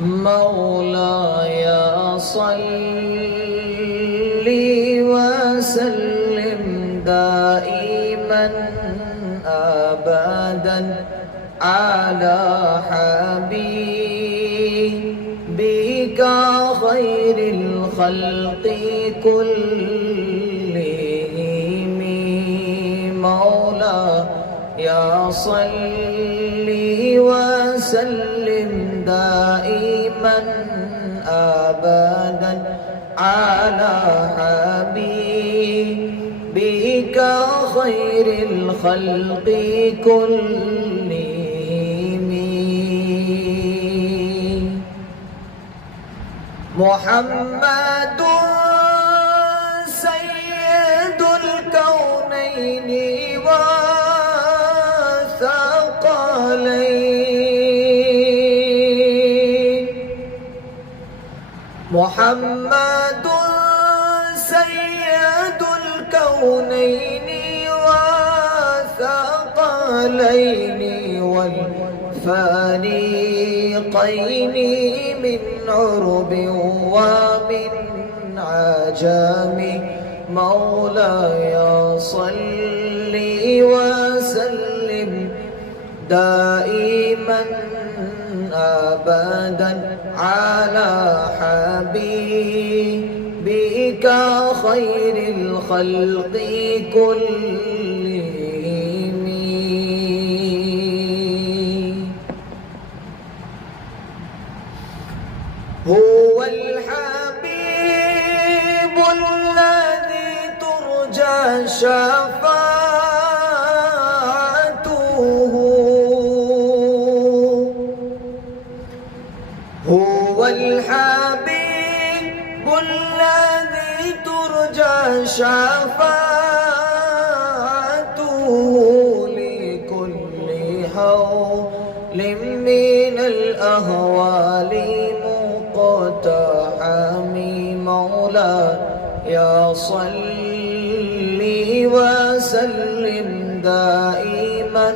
مولاي صل وسلم دائما أبدا على حبيبك خير الخلق كلهم مولاي صل وسلم دائما أبدا على حبيبك خير الخلق كلهم محمد سيد الكونين والثقلين محمد سيد الكونين والثقلين والفريقين من عرب ومن عجم مولاي صل وسلم دائما أبدا على حبيبك خير الخلق كلهم هو الحبيب الذي ترجى شفاعته هو الحبيب الذي ترجى شفاعته لكل حول من الأهوال مقتحم مولاي صل وسلم دائما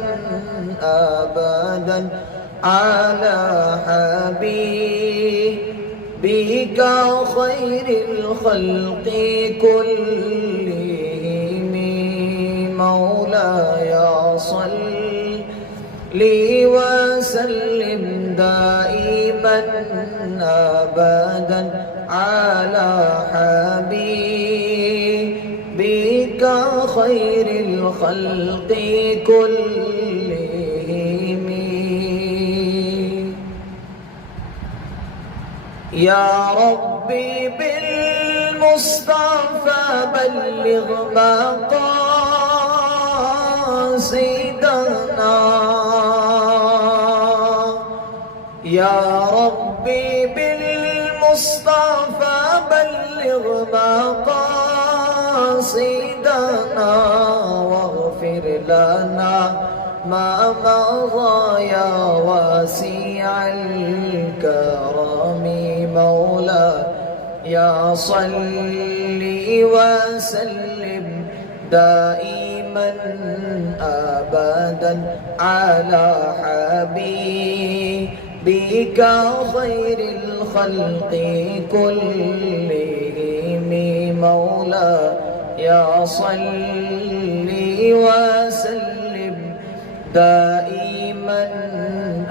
أبدا على حبيبك خير الخلق كلهم مولاي صل وسلم دائما أبدا على حبيبك خير الخلق كلهم يا ربي بالمصطفى بلغ مقاصدنا يا ربي بالمصطفى بلغ مقاصدنا واغفر لنا ما مضى يا واسع الكرم مولاي صل وسلم دائما أبدا على حبيبك خير الخلق كلهم مولاي صل وسلم دائما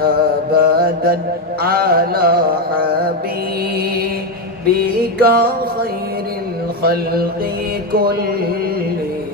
أبدا على حبيبك خير الخلق كلهم